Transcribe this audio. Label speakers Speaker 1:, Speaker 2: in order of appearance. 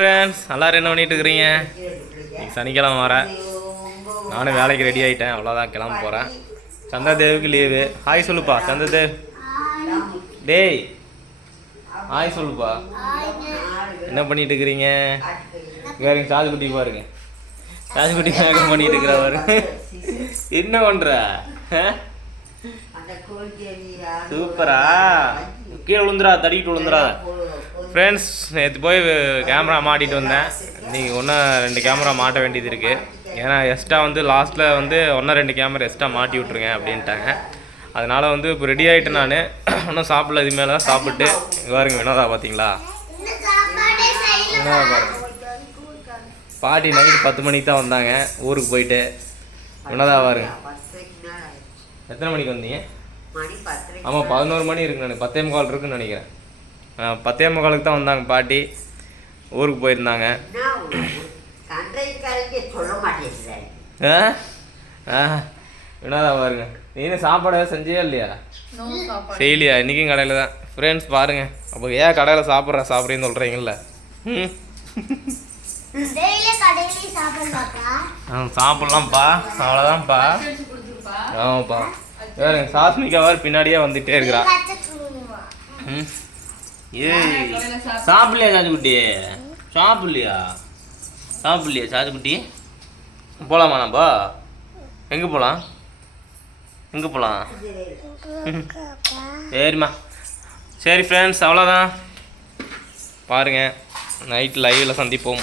Speaker 1: Friends எல்லோரும் என்ன பண்ணிட்டு இருக்கிறீங்க? இன்னைக்கு சனிக்கிழமை வரேன் நானும் வேலைக்கு ரெடி ஆகிட்டேன் அவ்வளோதான் கிளம்ப போகிறேன் சந்திரதேவுக்கு லீவு ஹாய் சொல்லுப்பா சந்திரதேவ். டேய் ஹாய் சொல்லுப்பா. என்ன பண்ணிட்டு இருக்கிறீங்க? வேற சாது குட்டி பாருங்க. சாது குட்டி பண்ணிட்டு இருக்கிற என்ன பண்ணுற சூப்பரா? கீழே விழுந்துரா தடிக்கிட்டு விழுந்துரா ஃப்ரெண்ட்ஸ் நேற்று போய் கேமரா மாட்டிட்டு வந்தேன். இன்னைக்கு ஒன்றும் ரெண்டு கேமரா மாட்ட வேண்டியது இருக்குது ஏன்னா எக்ஸ்ட்ரா வந்து லாஸ்ட்டில் வந்து ஒன்றா ரெண்டு கேமரா எக்ஸ்ட்ரா மாட்டி விட்ருங்க அப்படின்ட்டாங்க. அதனால் வந்து இப்போ ரெடி ஆகிட்டேன் நான். ஒன்றும் சாப்பிடல இது மேலே தான் சாப்பிட்டு. இங்க பாருங்க வினோதா பார்த்தீங்களா வினோதா பாருங்க. பாட்டி நைட்டு பத்து மணிக்கு தான் வந்தாங்க. ஊருக்கு போயிட்டு. வினோதா பாருங்க. எத்தனை மணிக்கு வந்தீங்க? ஆமாம் பதினோரு மணி இருக்கு நான் பத்தே முக்கால் இருக்குன்னு நினைக்கிறேன். ஆ, பத்தே முக்காலுக்கு தான் வந்தாங்க பாட்டி. ஊருக்கு போயிருந்தாங்க. வினோதா பாருங்க. நீனு சாப்பாடு செஞ்சியா இல்லையா? செய்யலையா? இன்றைக்கும் கடையில் தான். ஃப்ரெண்ட்ஸ் பாருங்க. அப்போ ஏன் கடையில் சாப்பிட்றேன் சாப்பிட்றேன்னு சொல்கிறீங்கல்ல ம்.
Speaker 2: டெய்லி கடையிலே சாப்பிடுறாப்பா
Speaker 1: ஆ சாப்பிட்லாம்ப்பா. அவ்வளோதான்ப்பா ஆமாப்பா. வேறு சாஸ்மிகா வேறு பின்னாடியே வந்துகிட்டே இருக்கிறா. ஏய் சாப்பிடலையா சாத்துக்குட்டி சாப்பிடலையா? சாப்பிடலையா சாத்துக்குட்டி போகலாமா நம்ம? எங்கே போகலாம் எங்கே போகலாம் சரிம்மா. சரி ஃப்ரெண்ட்ஸ் அவ்வளோதான் பாருங்கள் நைட் லைவில் சந்திப்போம்.